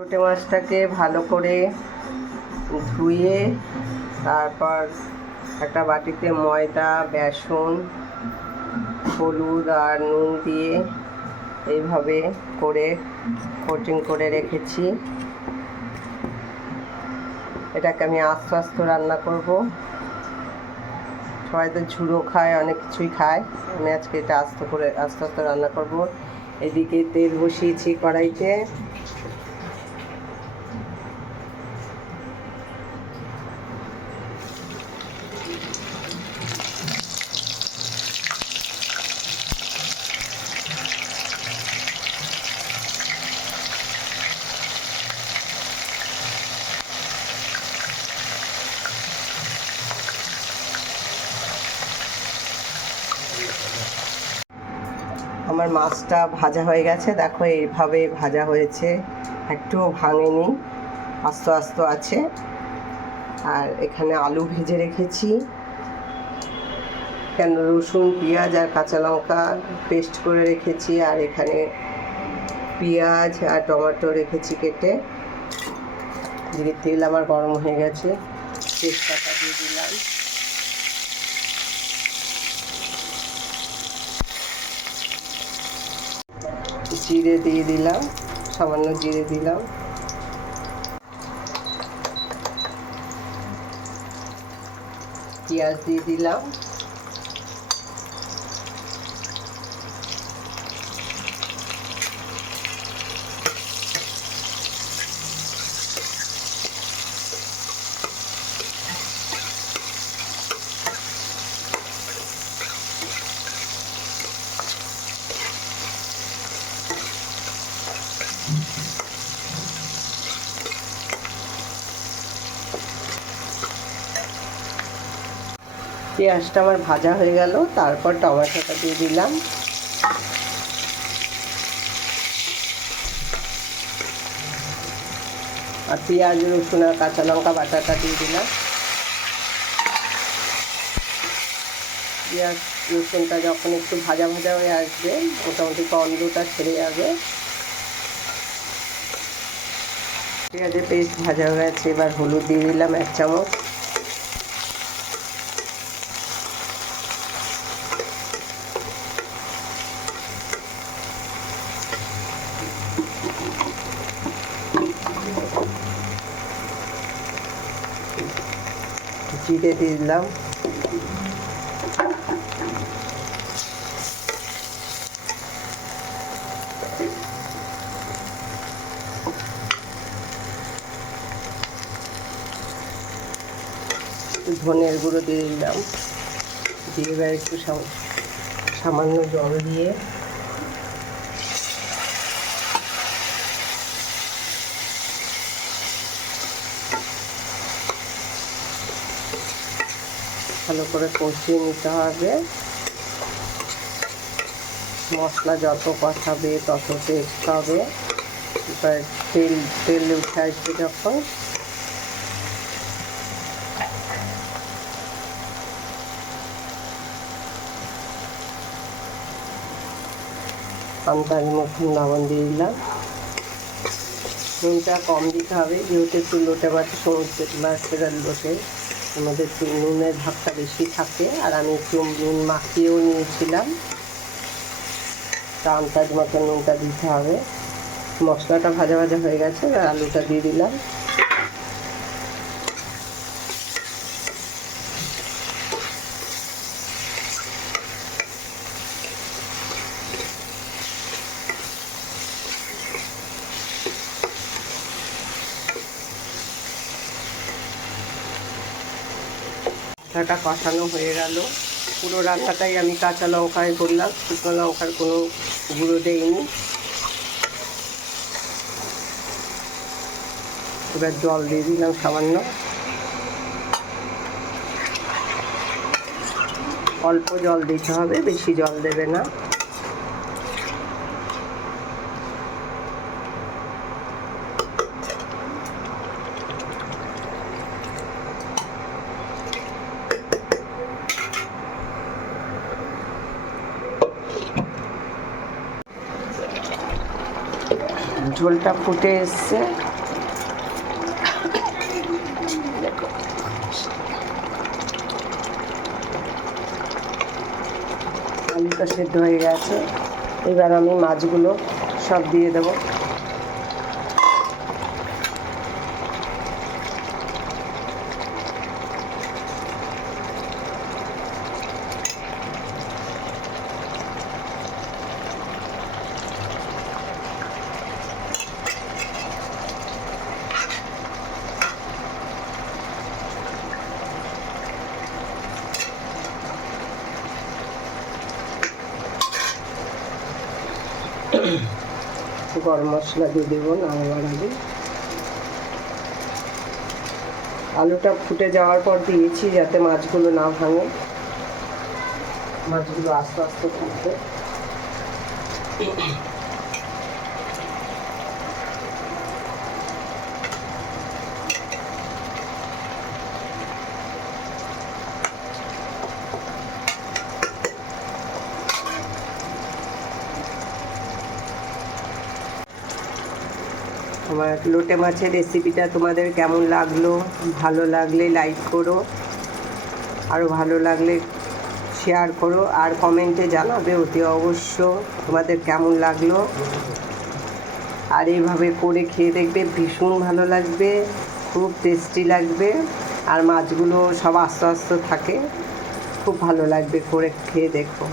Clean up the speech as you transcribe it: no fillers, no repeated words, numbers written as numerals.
লোটে মাছটাকে ভালো করে ধুয়ে তারপর একটা বাটিতে ময়দা, বেসন, হলুদ আর নুন দিয়ে এইভাবে করে কোটিং করে রেখেছি। এটাকে আমি আস্তে আস্তে রান্না করব। সবাই তো ঝুড়ো খায়, অনেক কিছুই খায়, আমি আজকে এটা আস্তে আস্তে রান্না করব। এদিকে তেল বসিয়েছি কড়াইতে। আমার মাছটা ভাজা হয়ে গেছে, দেখো এইভাবে ভাজা হয়েছে, একটুও ভাঙেনি, আস্তে আস্তে আছে। আর এখানে আলু ভেজে রেখেছি, কেন রসুন, পেঁয়াজ আর কাঁচা লঙ্কা পেস্ট করে রেখেছি। আর এখানে পেঁয়াজ আর টমেটো রেখেছি কেটে। এদিকে তেল আমার গরম হয়ে গেছে, তেজপাতা দিয়ে দিলাম, জিরে দিয়ে দিলাম, সামান্য জিরে দিলাম, পেঁয়াজ দিয়ে দিলাম, পেঁয়াজটা আমার ভাজা হয়ে গেল, তারপর টমেটোটা দিয়ে দিলাম, আর পেঁয়াজ, রসুন আর কাঁচা লঙ্কা বাটাটা দিয়ে দিলাম। পেঁয়াজ রসুনটা যখন একটু ভাজা ভাজা হয়ে আসবে, মোটামুটি গন্ধটা ছেড়ে যাবে, পেঁয়াজের পেস্ট ভাজা হয়ে গেছে। এবার হলুদ দিয়ে দিলাম 1 চামচ, জিরে দিয়ে দিলাম, ধনের গুঁড়ো দিয়ে দিলাম, দিয়ে এবার একটু সামান্য জল দিয়ে ভালো করে কষিয়ে নিতে হবে। মশলা যত কষাবে তত টেস্ট হবে। এবার তেল উঠে আসবে যখন, আন্দাজ মতন লবণ দিয়ে দিলাম। নুনটা কম দিতে হবে, যেহেতু একটু লোটে মাছে, সমুদ্রের মাছের লোটে আমাদের একটু নুনের ভাগটা বেশি থাকে। আর আমি একটু নুন মাখিয়েও নিয়েছিলাম, তা আন্দাজ মতো নুনটা দিতে হবে। মশলাটা ভাজা ভাজা হয়ে গেছে, আর আলুটা দিয়ে দিলাম। মশলাটা কষানো হয়ে গেল, পুরো রান্নাটাই আমি কাঁচা লঙ্কায় করলাম, শুকনো লঙ্কার কোনো গুঁড়ো দেইনি। এবার জল দিয়ে দিলাম সামান্য, অল্প জল দিতে হবে, বেশি জল দেবে না। ঝোলটা ফুটে এসছে, আলুটা সেদ্ধ হয়ে গেছে, এবার আমি মাছগুলো সব দিয়ে দেবো। গরম মশলা দিয়ে দেবো নামাবার আগে। আলুটা ফুটে যাওয়ার পর দিয়েছি যাতে মাছগুলো না ভাঙে, মাছগুলো আস্তে আস্তে ফুটবে। আমার লোটে মাছের রেসিপিটা তোমাদের কেমন লাগলো? ভালো লাগলে লাইক করো, আরও ভালো লাগলে শেয়ার করো, আর কমেন্টে জানাবে অতি অবশ্য তোমাদের কেমন লাগলো। আর এইভাবে করে খেয়ে দেখবে, ভীষণ ভালো লাগবে, খুব টেস্টি লাগবে। আর মাছগুলো সব আস্তে আস্তে থাকে, খুব ভালো লাগবে, করে খেয়ে দেখো।